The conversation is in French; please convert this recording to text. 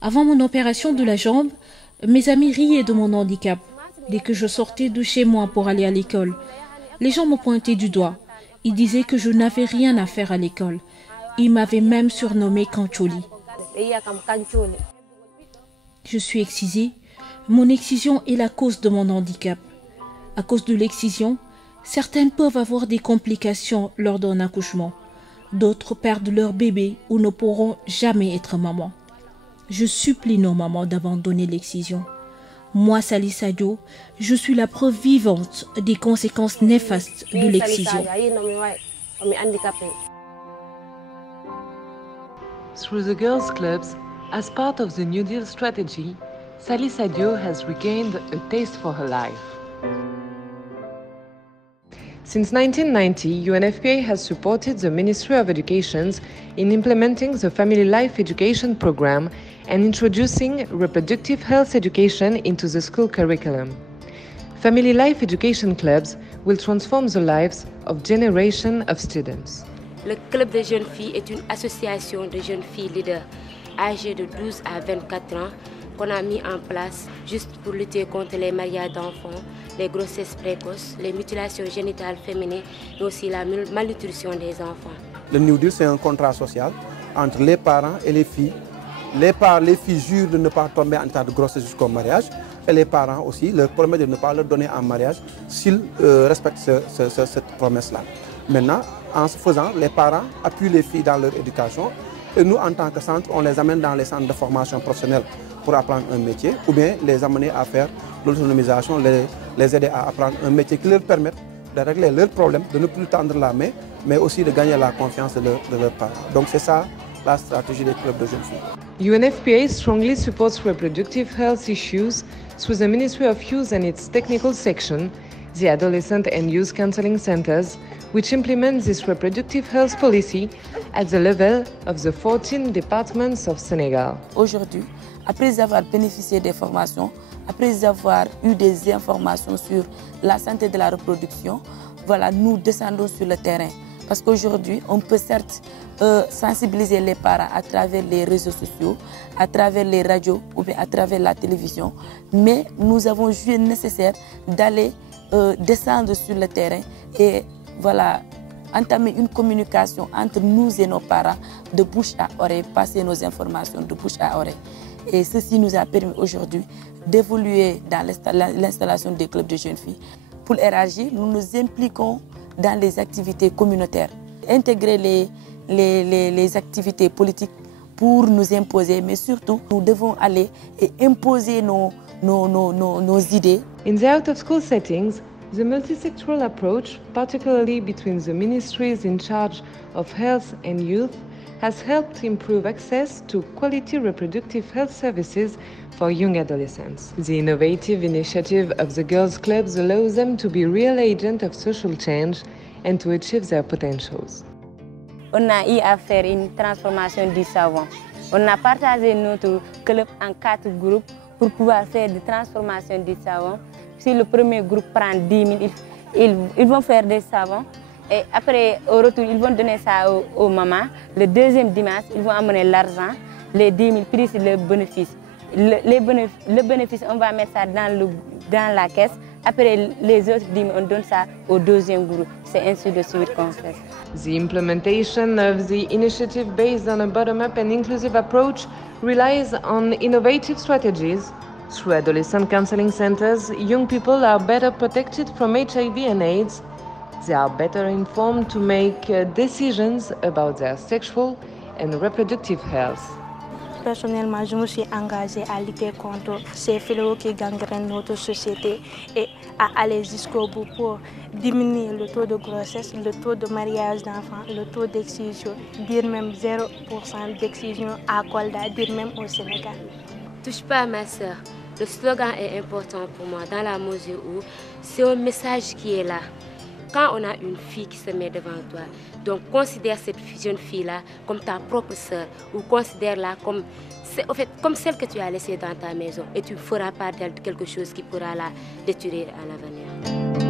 Avant mon opération de la jambe, mes amis riaient de mon handicap. Dès que je sortais de chez moi pour aller à l'école, les gens me pointaient du doigt. Ils disaient que je n'avais rien à faire à l'école. Ils m'avaient même surnommé Kancholi. Je suis excisée. Mon excision est la cause de mon handicap. À cause de l'excision, certaines peuvent avoir des complications lors d'un accouchement. D'autres perdent leur bébé ou ne pourront jamais être maman. Je supplie nos mamans d'abandonner l'excision. Moi, Sali Sadio, je suis la preuve vivante des conséquences néfastes de l'excision. Through the girls' clubs, as part of the New Deal strategy, Sali Sadio has regained a taste for her life. Since 1990, UNFPA has supported the Ministry of Education in implementing the Family Life Education Program and introducing reproductive health education into the school curriculum. Family Life Education Clubs will transform the lives of generations of students. Le Club des jeunes filles est une association de jeunes filles leaders âgées de 12 à 24 ans qu'on a mis en place juste pour lutter contre les mariages d'enfants, les grossesses précoces, les mutilations génitales féminines, mais aussi la malnutrition des enfants. Le New Deal, c'est un contrat social entre les parents et les filles. Les filles jurent de ne pas tomber en état de grossesse jusqu'au mariage et les parents aussi leur promettent de ne pas leur donner en mariage s'ils respectent cette promesse-là. Maintenant, en ce faisant, les parents appuient les filles dans leur éducation et nous, en tant que centre, on les amène dans les centres de formation professionnelle pour apprendre un métier ou bien les amener à faire l'autonomisation, les aider à apprendre un métier qui leur permette de régler leurs problèmes, de ne plus tendre la main, mais aussi de gagner la confiance de leurs parents. Donc c'est ça la stratégie des clubs de jeunes filles. UNFPA strongly supports reproductive health issues through the Ministry of Youth and its technical section, the Adolescent and Youth Counseling Centers, which implement this reproductive health policy at the level of the 14 departments of Senegal. Aujourd'hui, après avoir bénéficié des formations, après avoir eu des informations sur la santé de la reproduction, voilà, nous descendons sur le terrain. Parce qu'aujourd'hui, on peut certes sensibiliser les parents à travers les réseaux sociaux, à travers les radios ou bien à travers la télévision, mais nous avons jugé nécessaire d'aller descendre sur le terrain et voilà, entamer une communication entre nous et nos parents de bouche à oreille, passer nos informations de bouche à oreille. Et ceci nous a permis aujourd'hui d'évoluer dans l'installation des clubs de jeunes filles. Pour élargir, nous nous impliquons dans les activités communautaires, intégrer les activités politiques pour nous imposer, mais surtout, nous devons aller et imposer nos idées. In the out-of-school settings, the multisectoral approach, particularly between the ministries in charge of health and youth, has helped improve access to quality reproductive health services for young adolescents. The innovative initiative of the girls' clubs allows them to be real agents of social change and to achieve their potentials. On a eu à faire une transformation du savon. On a partagé notre club en 4 groupes pour pouvoir faire des transformations du savon. Si le premier groupe prend 10 000, ils vont faire des savons. Et après, au retour, ils vont donner ça aux mamans. Le deuxième dimanche, ils vont amener l'argent. Les 10 000 prix, c'est le bénéfice. Le bénéfice, on va mettre ça dans la caisse. Après, les autres 10 000, on donne ça au deuxième groupe. C'est ainsi de suite qu'on fait. The implementation of the initiative based on a bottom-up and inclusive approach relies on innovative strategies. Through adolescent counseling centers, young people are better protected from HIV and AIDS. They are better informed to make decisions about their sexual and reproductive health. Personnellement, je me suis engagée à lutter contre ces fléaux qui gangrènent notre société et à aller jusqu'au bout pour diminuer le taux de grossesse, le taux de mariage d'enfants, le taux d'excision, dire même 0% d'excision à Kolda, dire même au Sénégal. Touche pas à ma soeur. Le slogan est important pour moi dans la mesure où c'est un message qui est là. quand on a une fille qui se met devant toi, donc considère cette jeune fille-là comme ta propre sœur ou considère-la comme, en fait, comme celle que tu as laissée dans ta maison et tu ne feras pas d'elle quelque chose qui pourra la détruire à l'avenir.